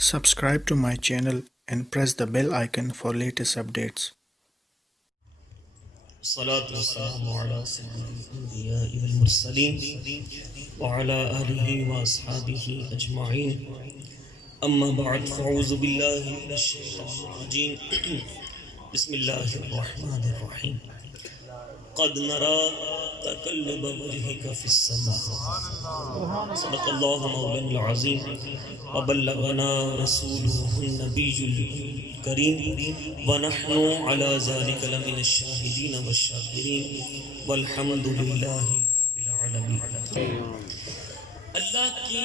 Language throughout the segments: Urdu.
Subscribe to my channel and press the bell icon for latest updates. الصلاة والسلام على سيد الأنبياء والمرسلين وعلى آله وأصحابه أجمعين أما بعد فأعوذ بالله من الشيطان الرجيم بسم الله الرحمن الرحيم قد نرى تقلب وجهك في السماء صدق الله مولانا العظيم وبلغنا رسوله النبي الكريم ونحن على ذلك لمن الشاهدين والشاكرين والحمد لله رب العالمين. اللہ کی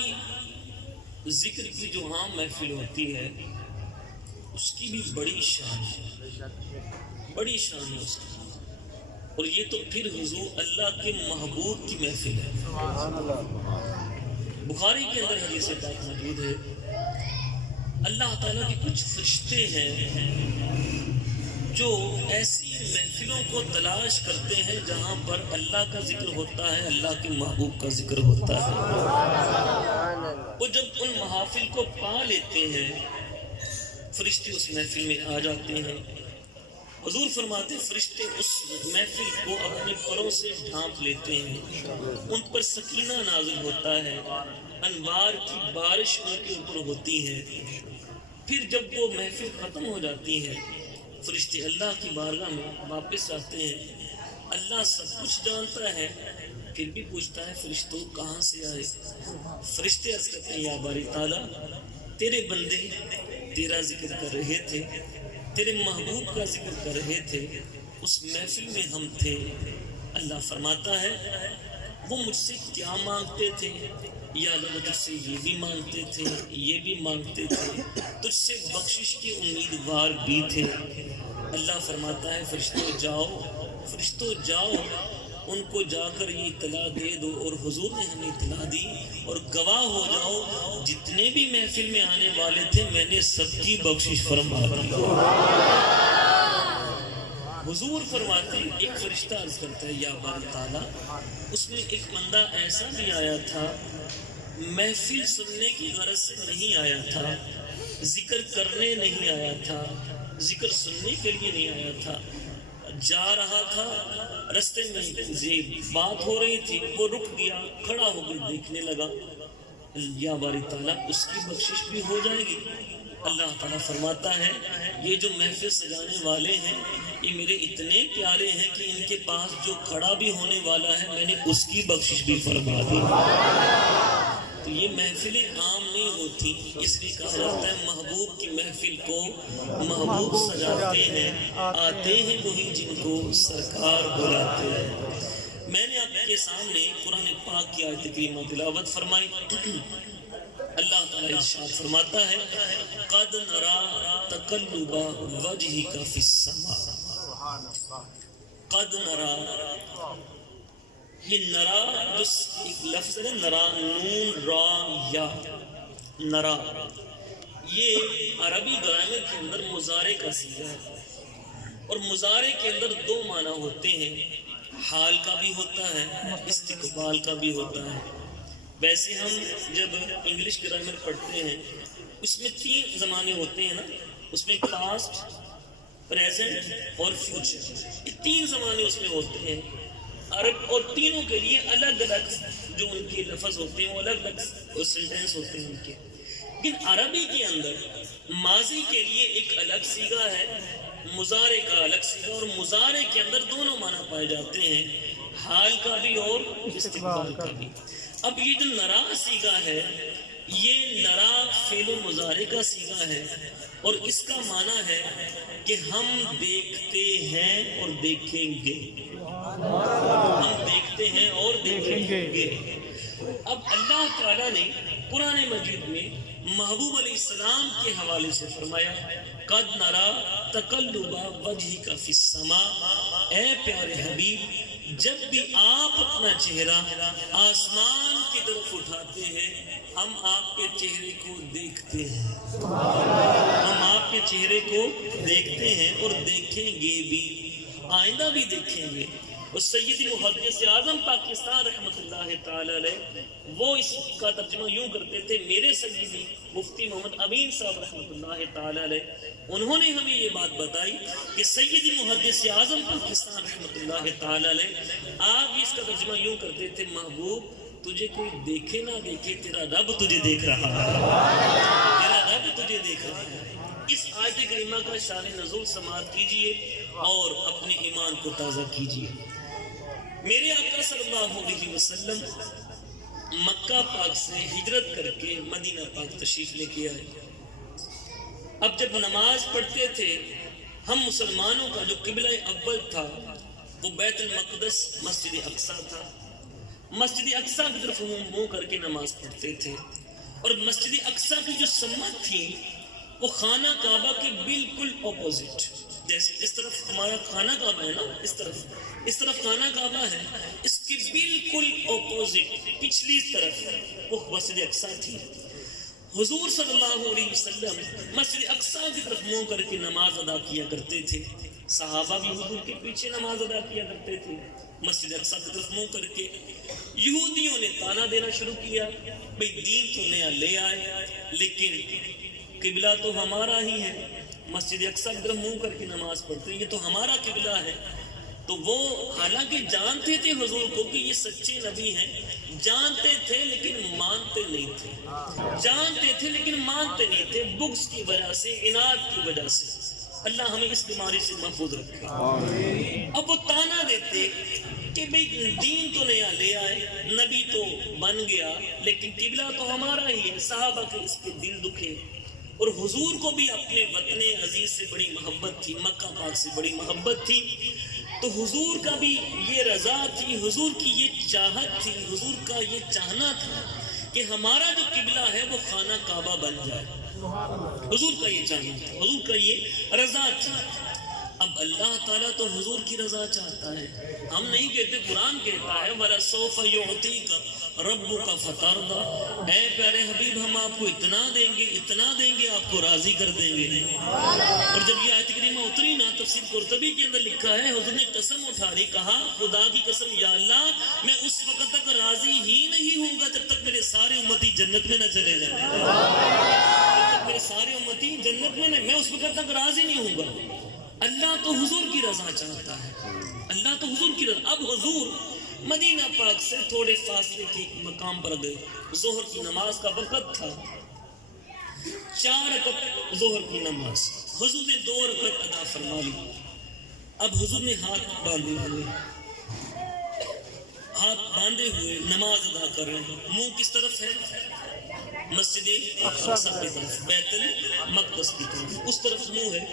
ذکر کی جو عام محفل ہوتی ہے اس کی بھی بڑی شان ہے، بڑی شان ہے اس کی، اور یہ تو پھر حضور اللہ کے محبوب کی محفل ہے. بخاری کے اندر حدیث پاک موجود ہے، اللہ تعالیٰ کے کچھ فرشتے ہیں جو ایسی محفلوں کو تلاش کرتے ہیں جہاں پر اللہ کا ذکر ہوتا ہے، اللہ کے محبوب کا ذکر ہوتا ہے. وہ جب ان محافل کو پا لیتے ہیں فرشتے اس محفل میں آ جاتے ہیں. حضور فرماتے ہیں فرشتے اس محفل کو اپنے پروں سے ڈھانپ لیتے ہیں، ان پر سکینہ نازل ہوتا ہے، انوار کی بارش ان کے اوپر ہوتی ہے. پھر جب وہ محفل ختم ہو جاتی ہے فرشتے اللہ کی بارگاہ میں واپس آتے ہیں. اللہ سب کچھ جانتا ہے پھر بھی پوچھتا ہے فرشتوں کہاں سے آئے؟ فرشتے عرض کرتے ہیں یا باری تعالیٰ تیرے بندے تیرا ذکر کر رہے تھے، تیرے محبوب کا ذکر کر رہے تھے، اس محفل میں ہم تھے. اللہ فرماتا ہے وہ مجھ سے کیا مانگتے تھے؟ یا اللہ تجھ سے یہ بھی مانگتے تھے، یہ بھی مانگتے تھے، تجھ سے بخشش کے امیدوار بھی تھے. اللہ فرماتا ہے فرشتوں جاؤ ان کو جا کر یہ اطلاع دے دو، اور حضور نے ہمیں اطلاع دی، اور گواہ ہو جاؤ جتنے بھی محفل میں آنے والے تھے میں نے سب کی بخشش فرما دی. حضور فرماتے ہیں ایک فرشتہ عرض کرتا ہے یا باری تعالیٰ اس میں ایک بندہ ایسا بھی آیا تھا محفل سننے کی غرض سے نہیں آیا تھا، ذکر کرنے نہیں آیا تھا، ذکر سننے کے لیے نہیں آیا تھا، جا رہا تھا رستے میں بات ہو رہی تھی وہ رک گیا، کھڑا ہو کے دیکھنے لگا. یا باری تعالیٰ اس کی بخشش بھی ہو جائے گی. اللہ تعالیٰ فرماتا ہے یہ جو محفل سجانے والے ہیں یہ میرے اتنے پیارے ہیں کہ ان کے پاس جو کھڑا بھی ہونے والا ہے میں نے اس کی بخشش بھی فرما دی. تو یہ محفلیں عام نہیں ہوتی، اس لیے کہا جاتا ہے محبوب کی محفل کو محبوب سجاتے ہیں، آتے ہیں وہی جن کو سرکار بلاتے ہیں. میں نے آپ کے سامنے قرآن پاک کی آیت کریمہ تلاوت فرمائی. اللہ تعالیٰ ارشاد فرماتا ہے قد نرا تقلب وجہک فی السماء. قد نرا، یہ نرا جو ایک لفظ ہے نرا، نون را یا نرا، یہ عربی گرامر کے اندر مضارع کا صیغہ ہے، اور مضارع کے اندر دو معنی ہوتے ہیں، حال کا بھی ہوتا ہے استقبال کا بھی ہوتا ہے. ویسے ہم جب انگلش گرامر پڑھتے ہیں اس میں 3 زمانے ہوتے ہیں نا، اس میں پاسٹ، پریزنٹ اور فیوچر، یہ 3 زمانے اس میں ہوتے ہیں. عرب اور تینوں کے لیے الگ الگ جو ان کے لفظ ہوتے ہیں وہ الگ الگ سینٹینس ہوتے ہیں ان کے. لیکن عربی کے اندر ماضی کے لیے ایک الگ صیغہ ہے، مضارع کا الگ صیغہ، اور مضارع کے اندر دونوں معنی پائے جاتے ہیں، حال کا بھی اور استقبال کا بھی. اب یہ جو نرا صیغہ ہے یہ نرا فعل و مضارع کا صیغہ ہے، اور اس کا معنی ہے کہ ہم دیکھتے ہیں اور دیکھیں گے. ہم دیکھتے ہیں اور دیکھیں گے. اب اللہ تعالیٰ نے قرآن مجید میں محبوب علیہ السلام کے حوالے سے فرمایا قد نرا تقلب وجہک فی السماء، اے پیارے حبیب جب بھی آپ اپنا چہرہ آسمان کی طرف اٹھاتے ہیں ہم آپ کے چہرے کو دیکھتے ہیں، ہم آپ کے چہرے کو دیکھتے ہیں اور دیکھیں گے بھی، آئندہ بھی دیکھیں گے. اور سید محدث اعظم پاکستان رحمۃ اللہ تعالی علیہ وہ اس کا ترجمہ یوں کرتے تھے، میرے سیدی مفتی محمد امین صاحب رحمۃ اللہ تعالی علیہ انہوں نے ہمیں یہ بات بتائی کہ سید محدث اعظم پاکستان رحمۃ اللہ تعالی علیہ آپ اس کا ترجمہ یوں کرتے تھے، محبوب تجھے کوئی دیکھے نہ دیکھے تیرا رب تجھے دیکھ رہا ہے، تیرا رب تجھے دیکھ رہا ہے۔ اس آیت کریمہ کا شان نزول سماعت کیجئے اور اپنے ایمان کو تازہ کیجئے۔ میرے آقا صلی اللہ علیہ وسلم مکہ پاک سے ہجرت کر کے مدینہ پاک تشریف لے کے آئے۔ اب جب نماز پڑھتے تھے ہم مسلمانوں کا جو قبلہ اول تھا وہ بیت المقدس مسجد اقصی تھا، مسجد اقصی کی طرف منہ کر کے نماز پڑھتے تھے، اور مسجد اقصی کی جو سمت تھی وہ خانہ کعبہ کے بالکل اپوزٹ، جیسے اس طرف ہمارا خانہ کعبہ ہے نا، اس طرف خانہ کعبہ ہے، اس کے بالکل اپوزٹ پچھلی طرف وہ مسجد اقصی تھی۔ حضور صلی اللہ علیہ وسلم مسجد اقصی کی طرف منہ کر کے نماز ادا کیا کرتے تھے، صحابہ بھی حضور کے پیچھے نماز ادا کیا کرتے تھے مسجد اقصی کی طرف منہ کر کے۔ یہودیوں نے طعنہ دینا شروع کیا، بھئی دین تو نیا لے آئے لیکن قبلہ تو ہمارا ہی ہے، مسجد اقصی کی طرف منہ کر کے نماز پڑھتے ہیں، یہ تو ہمارا قبلہ ہے۔ تو وہ حالانکہ جانتے تھے حضور کو کہ یہ سچے نبی ہیں، جانتے تھے لیکن مانتے نہیں تھے، جانتے تھے لیکن مانتے نہیں تھے، بغض کی وجہ سے، عناد کی وجہ سے۔ اللہ ہمیں اس بیماری سے محفوظ رکھے۔ اب وہ طعنہ دیتے کہ بھئی دین تو نیا لے آئے، نبی تو بن گیا لیکن قبلہ تو ہمارا ہی ہے۔ صحابہ کے اس پہ دل دکھے، اور حضور کو بھی اپنے وطن عزیز سے بڑی محبت تھی، مکہ پاک سے بڑی محبت تھی، تو حضور کا بھی یہ رضا تھی، حضور کی یہ چاہت تھی، حضور کا یہ چاہنا تھا کہ ہمارا جو قبلہ ہے وہ خانہ کعبہ بن جائے۔ حضور کا یہ چاہنا تھا، حضور کا یہ رضا تھی۔ اب اللہ تعالیٰ تو حضور کی رضا چاہتا ہے، ہم نہیں کہتے، قرآن کہتا ہے وَلَسَوْفَ يُعْطِيكَ رَبُّكَ فَتَرْضَىٰ، اے پیارے حبیب ہم آپ کو اتنا دیں گے آپ کو راضی کر دیں گے۔ اور جب یہ آیت کریمہ اتری نا، تفسیر قرطبی کے اندر لکھا ہے حضور نے قسم اٹھا لی، کہا خدا کی قسم یا اللہ میں اس وقت تک راضی ہی نہیں ہوں گا جب تک میرے سارے امتی جنت میں نہ چلے جائیں، جب تک میرے سارے امتی جنت میں میں اس وقت تک راضی نہیں ہوں گا۔ اللہ تو حضور کی رضا چاہتا ہے، اللہ تو حضور کی رضا۔ اب حضور مدینہ پاک سے تھوڑے فاصلے کے مقام پر گئے، ظہر کی نماز کا وقت تھا، 4 رکعت ظہر کی نماز حضور نے 2 رکعت ادا فرما لی۔ اب حضور نے ہاتھ باندھے ہوئے نماز ادا کر رہے ہیں، منہ کس طرف ہے؟ مسجد اقصی کی طرف، بیت المقدس کی طرف، اس طرف منہ ہے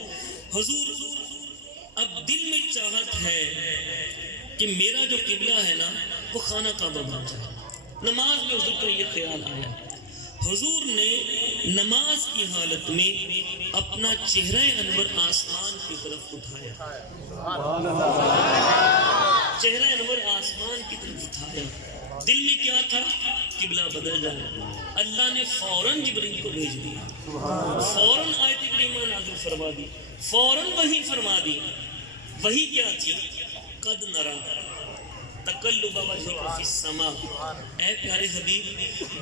حضور۔ اب دل میں چاہت ہے کہ میرا جو قبلہ ہے نا وہ خانہ کعبہ بن جائے۔ نماز میں حضور کا یہ خیال آیا، حضور نے نماز کی حالت میں اپنا چہرہ انور آسمان کی طرف اٹھایا، چہرہ انور آسمان کی طرف اٹھایا۔ دل میں کیا تھا؟ قبلہ بدل جائے۔ اللہ نے فوراً جبرائیل کو بھیج دیا، فوراً آیت کریمہ نازل فرما دی، فوراً وحی فرما دی۔ وحی کیا تھی؟ قد نرا تقلب وجهک فی السماء، اے پیارے حبیب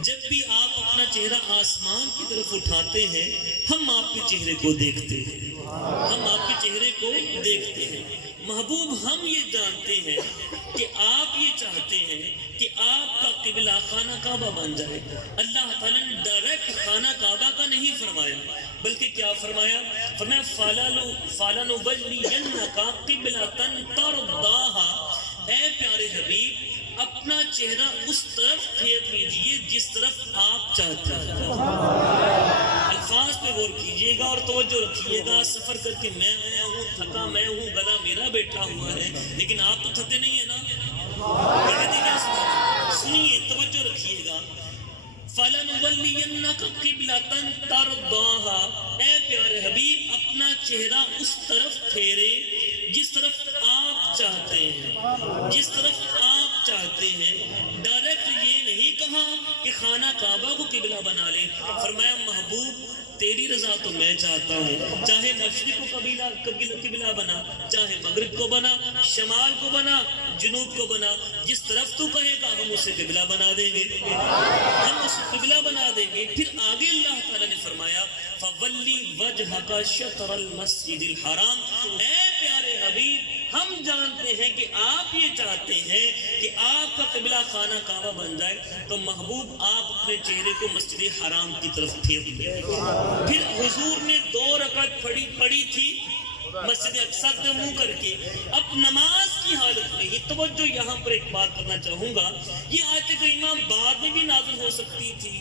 جب بھی آپ اپنا چہرہ آسمان کی طرف اٹھاتے ہیں ہم آپ کے چہرے کو دیکھتے ہیں، ہم آپ کے چہرے کو دیکھتے ہیں۔ محبوب ہم یہ جانتے ہیں کہ آپ یہ چاہتے ہیں کہ آپ کا قبلہ خانہ کعبہ بن جائے۔ اللہ تعالیٰ نے ڈائریکٹ خانہ کعبہ کا نہیں فرمایا بلکہ کیا فرمایا؟ فرمایا فَلَنُوَلِّيَنَّكَ قِبْلَةً تَرْضَاهَا، اے پیارے حبیب اپنا چہرہ اس طرف پھیر لیجئے جس طرف آپ چاہتے ہیں۔ الفاظ پہ غور کیجئے گا اور توجہ رکھیے گا۔ سفر کر کے میں آیا ہوں، تھکا میں ہوں، گلا میرا بیٹھا ہوا ہے، لیکن آپ تو تھکے نہیں ہیں نا، سنیے توجہ رکھیے گا۔ فَلَنُوَلِّيَنَّكَ قِبْلَةً تَرْضَاهَا، اے پیارے حبیب اپنا چہرہ اس طرف پھیرے جس طرف آپ چاہتے ہیں، جس طرف آپ چاہتے ہیں۔ ڈائریکٹ یہ نہیں کہا کہا کہ خانہ کعبہ کو قبلہ بنا لیں. فرمایا محبوب تیری رضا تو میں چاہتا ہوں، چاہے مشرق کو قبلہ بنا، چاہے مغرب کو بنا، شمال کو بنا، جنوب کو بنا، جس طرف تو کہے گا ہم اسے قبلہ بنا دیں گے، ہم اسے قبلہ بنا دیں گے. پھر آگے اللہ تعالیٰ نے فرمایا فَوَلِّ وَجْهَكَ شَطْرَ الْمَسْجِدِ الْحَرَامِ. اے پیارے حبیب ہم جانتے ہیں کہ آپ یہ چاہتے ہیں کہ آپ کا قبلہ خانہ کعبہ بن جائے، تو محبوب آپ اپنے چہرے کو مسجد حرام کی طرف پھیر دیں. پھر حضور نے 2 رکعت پڑھی تھی مسجد اقصی سے منہ کر کے. اب نماز کی حالت میں ہی توجہ یہاں پر ایک بات کرنا چاہوں گا، یہ آیت کریمہ بعد میں بھی نازل ہو سکتی تھی.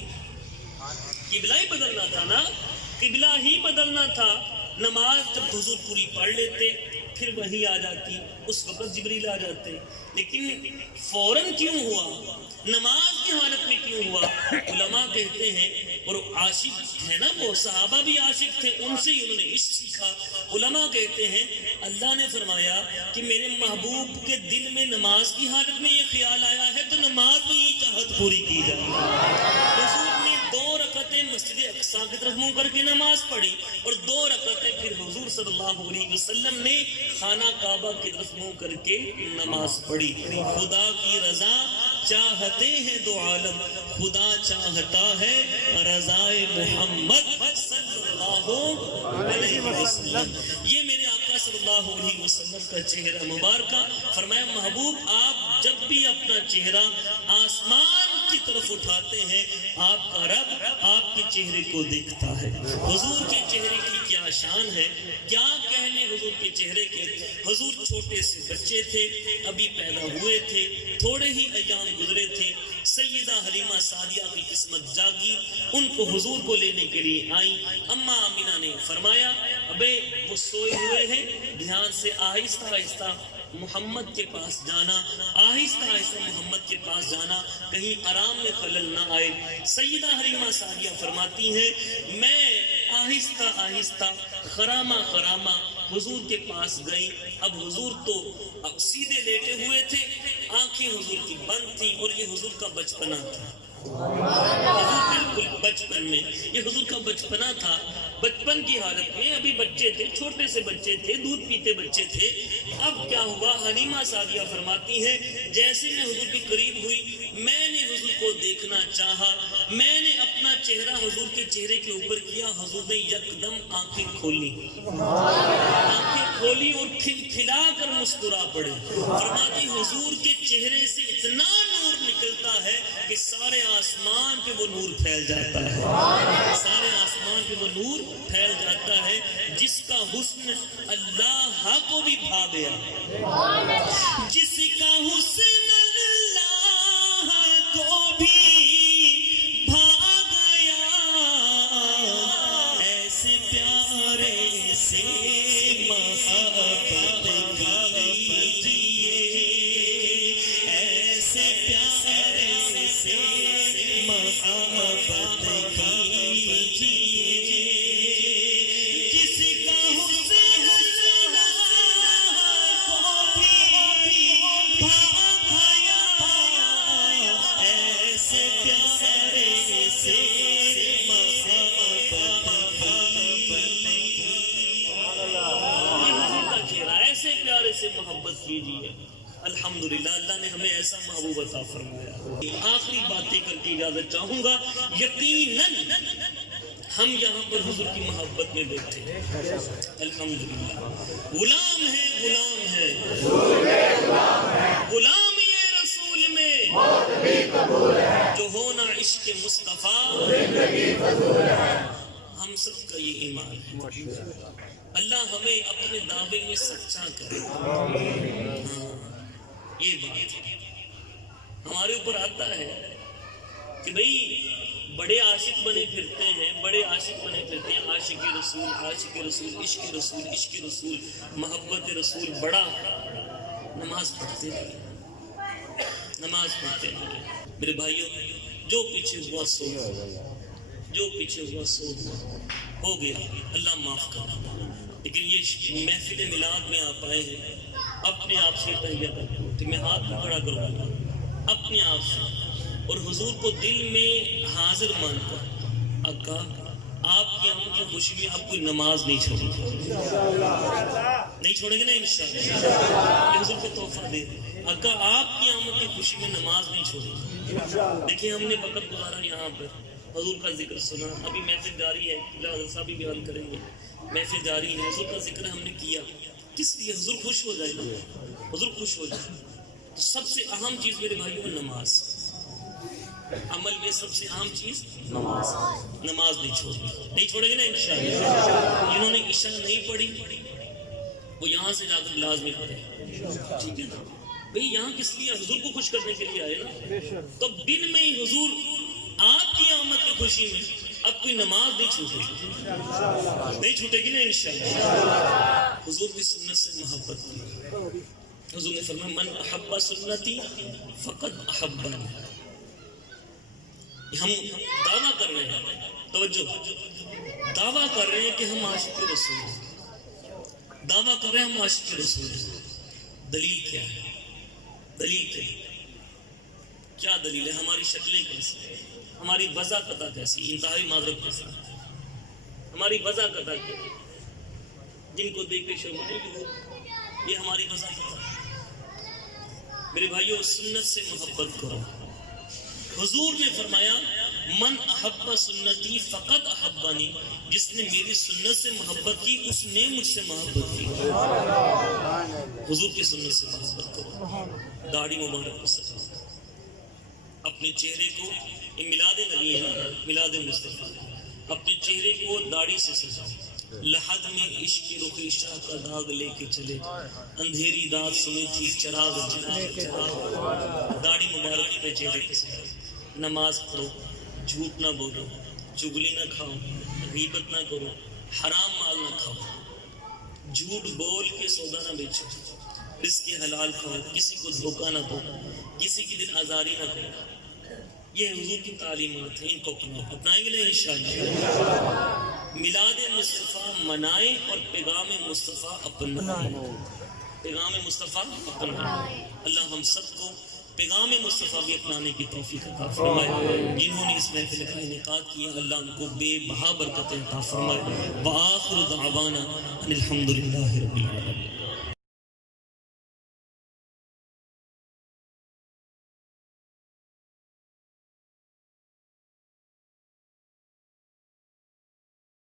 قبلہ ہی بدلنا تھا نا، قبلہ ہی بدلنا تھا. نماز جب حضور پوری پڑھ لیتے پھر وہی آ جاتی، اس وقت جبریل آ جاتے. لیکن فوراً کیوں ہوا، نماز کی حالت میں کیوں ہوا؟ علماء کہتے ہیں، اور عاشق ہے نا وہ، صحابہ بھی عاشق تھے، ان سے ہی انہوں نے عشق سیکھا. علماء کہتے ہیں اللہ نے فرمایا کہ میرے محبوب کے دل میں نماز کی حالت میں یہ خیال آیا ہے تو نماز میں یہ چاہت پوری کی جائے. حضور نے 2 رکعتیں مسجد اقصی کی طرف منہ کر کے نماز پڑھی، اور 2 رکعتیں پھر حضور صلی اللہ علیہ وسلم نے خانہ کعبہ کی طرف منہ کر کے نماز پڑھی. خدا کی رضا چاہتے ہیں 2 عالم، خدا چاہتا ہے رضائے محمد صلی اللہ علیہ وسلم. یہ میرے آقا صلی اللہ علیہ وسلم کا چہرہ مبارکہ. فرمایا محبوب آپ جب بھی اپنا چہرہ آسمان کی طرف اٹھاتے ہیں آپ کا رب آپ کے چہرے کو دیکھتا ہے. حضور کے چہرے کی کیا شان ہے، کیا کہنے حضور کے چہرے کے. حضور چھوٹے سے بچے تھے، ابھی پیدا ہوئے تھے، تھوڑے ہی ایام گزرے تھے. سیدہ حلیمہ سعدیہ کی قسمت جاگی، ان کو حضور کو لینے کے لیے آئیں. اماں آمینہ نے فرمایا ابے وہ سوئے ہوئے ہیں، دھیان سے آہستہ آہستہ محمد کے پاس جانا، آہستہ آہستہ محمد کے پاس جانا، کہیں آرام میں خلل نہ آئے. سیدہ حلیمہ سعدیہ فرماتی ہیں میں آہستہ آہستہ خرامہ خرامہ حضور کے پاس گئی. اب حضور تو سیدھے لیٹے ہوئے تھے، آنکھیں حضور کی بند تھیں، اور یہ حضور کا بچپنا تھا. حضور بالکل بچپن میں، یہ حضور کا بچپنا تھا. بچپن کی حالت میں ابھی بچے تھے، چھوٹے سے بچے تھے، دودھ پیتے بچے تھے. اب کیا ہوا، حلیمہ سعدیہ فرماتی ہیں جیسے میں حضور کے قریب ہوئی میں نے حضور کو دیکھنا چاہا، میں نے اپنا چہرہ حضور کے چہرے کے اوپر کیا، حضور نے یکدم آنکھیں کھولی اور کھلکھلا کر مسکرا پڑے. فرماتی حضور کے چہرے سے اتنا نور نکلتا ہے کہ سارے آسمان پہ وہ نور پھیل جاتا ہے، سارے آسمان پہ وہ نور پھیل جاتا ہے جس کا حسن اللہ کو بھی بھا گیا، جس کا حسن اللہ کو بھی بھا گیا. ایسے پیارے سے محبت کیجیے، ایسے پیارے سے محبت کیجیے، جس کا حسن اللہ کو بھی بھا گیا. ایسے پیارے سے ایسے پیارے سے محبت کیجیے. الحمدللہ اللہ نے ہمیں ایسا محبوب عطا فرمایا. آخری باتیں کر کے اجازت چاہوں گا. یقیناً ہم یہاں پر حضور کی محبت میں بیٹھے ہیں، الحمدللہ. غلام ہے، غلام ہے، غلام یہ رسول میں جو ہونا عشق مصطفیٰ ہم سب کا یہ ایمان ہے. اللہ ہمیں اپنے دعوے میں سچا کرے. یہ بات ہمارے اوپر آتا ہے کہ بھئی بڑے عاشق بنے پھرتے ہیں، بڑے عاشق بنے پھرتے ہیں، عاشق رسول، عاشق رسول، عشق رسول، عشق رسول، محبت رسول. بڑا نماز پڑھتے ہیں، نماز پڑھتے ہیں. میرے بھائیوں جو پیچھے ہوا سو ہوا، جو پیچھے ہوا سو ہو گیا، اللہ معاف کرنا. لیکن یہ محفل میلاد میں آپ آئے ہیں، اپنے آپ سے تہیہ کرتے کہ میں ہاتھ میں کھڑا کروں گا، اپنے آپ سے اور حضور کو دل میں حاضر مان کر آقا آپ کی آمد کی خوشی میں آپ کوئی نماز نہیں چھوڑیں گے، نہیں چھوڑیں گے نا انشاءاللہ، یہ حضور کو تحفہ دے آقا آپ کی آمد کی خوشی میں نماز نہیں چھوڑیں گے۔ دیکھیں ہم نے وقت گزارا یہاں پر، حضور کا ذکر سنا، ابھی محفل جاری ہے، حضرت صاحب بھی بیان کریں گے، محفل جاری ہے، حضور کا ذکر ہم نے کیا، کس لیے؟ حضور خوش ہو جائے گا، حضور خوش ہو جائے۔ تو سب سے اہم چیز میرے بھائیوں نماز، عمل میں سب سے اہم چیز نماز نہیں چھوڑیں، نہیں چھوڑیں گے نا انشاءاللہ۔ جنہوں نے عشاء نہیں پڑھی وہ یہاں سے جا کر لازمی پڑھیں، ٹھیک ہے نا بھئی؟ یہاں کس لیے؟ حضور کو خوش کرنے کے لیے آئے نا، تو دن میں ہی حضور آپ کی آمد کی خوشی میں اب کوئی نماز نہیں چھوٹے گی، نہیں چھوٹے گی نا انشاءاللہ۔ حضور کی سنت سے محبت کی، حضور نے فرمایا من احب سنتی فقد احبنی۔ ہم دعویٰ کر رہے ہیں، توجہ، دعویٰ کر رہے ہیں کہ ہم عاشق رسول ہیں، دعویٰ کر رہے ہیں ہم عاشق رسول ہیں۔ دلیل کیا ہے؟ دلیل کیا دلیل ہے؟ ہماری شکلیں کیسی ہیں، ہماری وضاحت کیسی، انتہائی معذرت کے ساتھ ہماری وضاحت کیا ہے؟ جن کو دیکھ کے شرمائے بھی ہو، یہ ہماری وضاحت ہے۔ میرے بھائیوں سنت سے محبت کرو۔ حضور نے فرمایا من احب سنتی فقط احبانی، جس نے میری سنت سے محبت کی اس نے مجھ سے محبت کی۔ حضور کی سنت سے محبت کرو، داڑھی مبارک کو سجاؤ، اپنے چہرے کو، یہ میلاد نبی ہے، میلاد مصطفیٰ، اپنے چہرے کو داڑھی سے سجاؤ۔ لحد میں عشق رخ شاہ کا داغ لے کے چلے، اندھیری رات سنی تھی چراغ، داڑھی مبارک پہ چہرے کے سجاؤ۔ نماز پڑھو، جھوٹ نہ بولو، چگلی نہ کھاؤ، غیبت نہ کرو، حرام مال نہ کھاؤ، جھوٹ بول کے سودا نہ بیچو، رزق حلال کھاؤ، کسی کو دھوکہ نہ دو، کسی کی دل آزاری نہ کرو۔ یہ حضور کی تعلیمات ہیں، ان کو اپنائیں گے انشاءاللہ۔ میلاد مصطفیٰ منائیں اور پیغام مصطفیٰ اپنائیں، پیغام مصطفیٰ اپنائیں۔ اللہ ہم سب کو پیغام مصطفیٰ بھی اپنانے کی توفیق عطا فرمائے۔ جنہوں نے اس محفل کا انعقاد کیا اللہ ان کو بے بہا برکتیں عطا فرمائے۔ وآخر دعوانا ان الحمدللہ رب العالمین۔